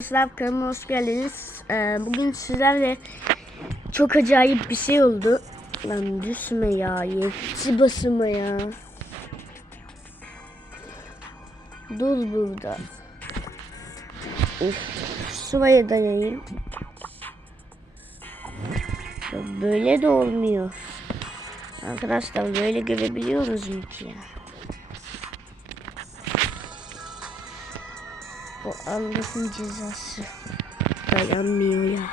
Arkadaşlar kanalıma hoş geldiniz. Ee, bugün sizlerle çok acayip bir şey oldu. Lan düşme ya, yetti basıma ya. Dur burada. Şuraya dayanayım. Ya Böyle de olmuyor. Arkadaşlar böyle görebiliyoruz mu ki ya? Bu Allah'ın cezası. Dayanmıyor ya.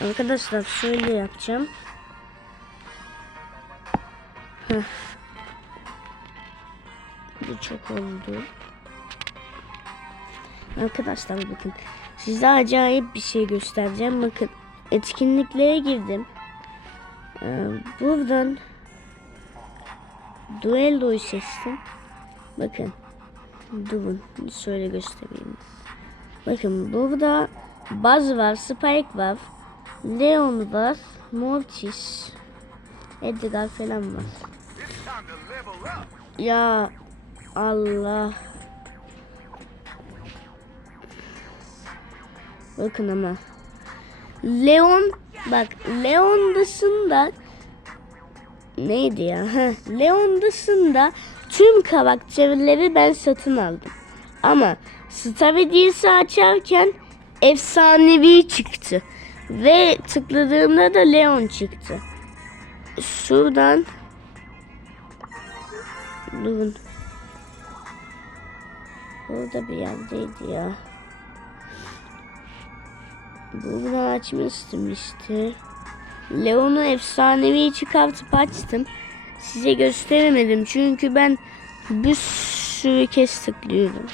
Arkadaşlar şöyle yapacağım. Heh. Bu çok oldu. Arkadaşlar bakın. Size acayip bir şey göstereceğim. Bakın etkinliklere girdim. Ee, buradan Duello'yu seçtim. Bakın. Durun. Şöyle göstereyim. Bakın burada Buzz var, Spike var, Leon var, Mortis, Edgar falan var. Ya Allah. Bakın ama. Leon bak Leon dışında neydi ya? Heh, Leon dışında tüm karakterleri ben satın aldım. Ama Stavidis'i açarken efsanevi çıktı. Ve tıkladığımda da Leon çıktı. Şuradan Durun. Burada bir yerdeydi ya. Buradan açmıştım işte. Leon'u efsanevi çıkartıp açtım. Size gösteremedim çünkü ben bir sürü kez tıklıyorum.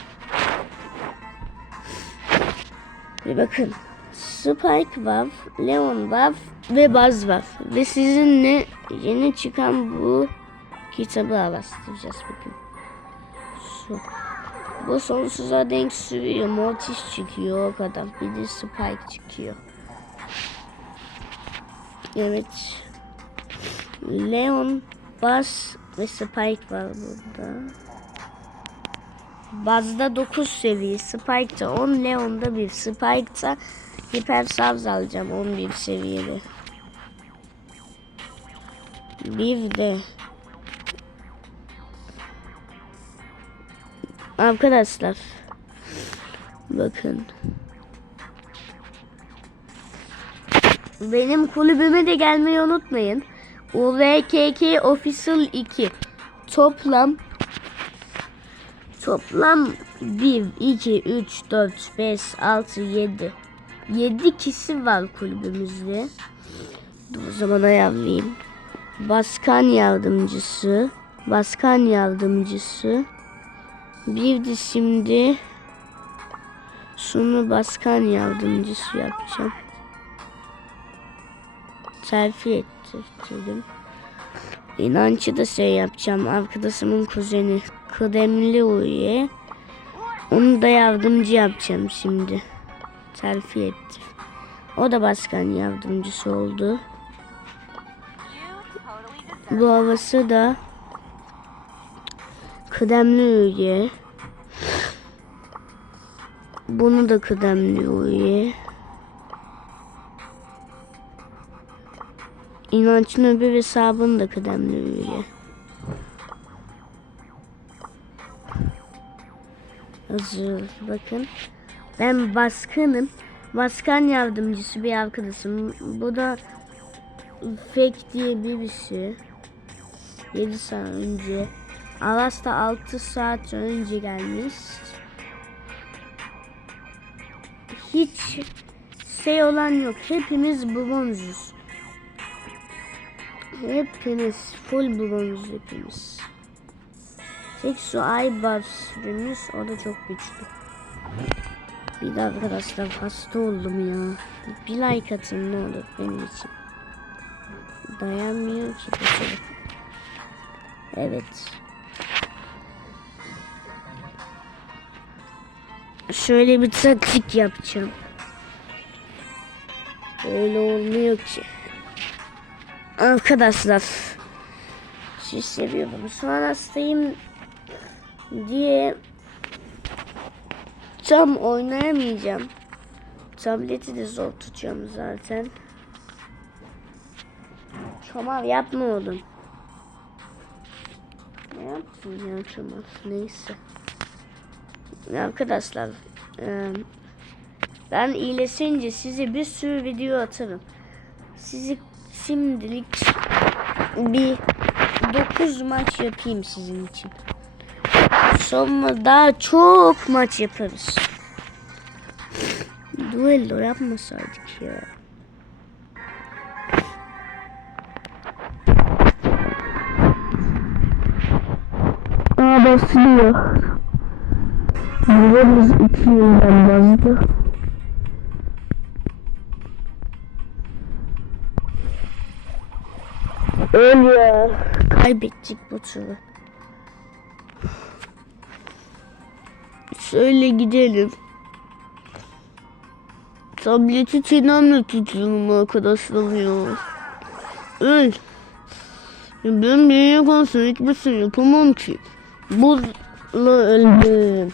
Ve bakın. Spike var, Leon var ve Buzz var. Ve sizinle yeni çıkan bu kitabı araştıracağız bugün. Şu. Bu sonsuza denk sürüyor. Mortis çıkıyor o kadar. Bir de Spike çıkıyor. Evet. Leon, Buzz ve Spike var burada. Buzz'da 9 seviye, Spike'da 10, Leon'da 1. Spike'da Hiper Savs alacağım 11 seviyede. Bir de Arkadaşlar bakın Benim kulübüme de gelmeyi unutmayın. UVKK Official 2 toplam toplam 1 2 3 4 5 6 7 7 kişi var kulübümüzde. O zaman ayarlayayım. Başkan yardımcısı, başkan yardımcısı. Bir de şimdi şunu başkan yardımcısı yapacağım. Terfi ettirdim. İnancı da şey yapacağım. Arkadaşımın kuzeni kıdemli üye. Onu da yardımcı yapacağım şimdi. Terfi ettim. O da başkan yardımcısı oldu. Bu havası da kıdemli üye. Bunu da kıdemli üye. İnançın öbür hesabını da kıdemli üye. Hazır. Bakın. Ben baskınım. Başkan yardımcısı bir arkadaşım. Bu da Fake diye birisi. 7 saat önce. Aras da 6 saat önce gelmiş. Hiç şey olan yok. Hepimiz bronzuz. Hepimiz full bronz hepimiz. Tek su Aybars sürümüz o da çok güçlü. Bir de arkadaşlar hasta oldum ya. Bir like atın ne olur benim için. Dayanmıyor ki şey. Evet. Şöyle bir taktik yapacağım. Öyle olmuyor ki. Arkadaşlar PUBG seviyorum. Şu an hastayım diye tam oynayamayacağım. Tableti de zor tutacağım zaten. Tamam yapma oğlum. Ne yaptın ya tamam neyse. Arkadaşlar ben iyileşince size bir sürü video atarım. Sizi şimdilik bir 9 maç yapayım sizin için. Sonra daha çok maç yaparız. Duello yapmasaydık ya. Aa basılıyor. Yılımız iki yıldan bazdı. Öl ya. Kaybettik bu turu. Şöyle gidelim. Tableti çenemle tutuyorum arkadaşlar ya. Öl. Ya ben neye konuşuyorum hiçbir şey yapamam ki. Buzla öldüm.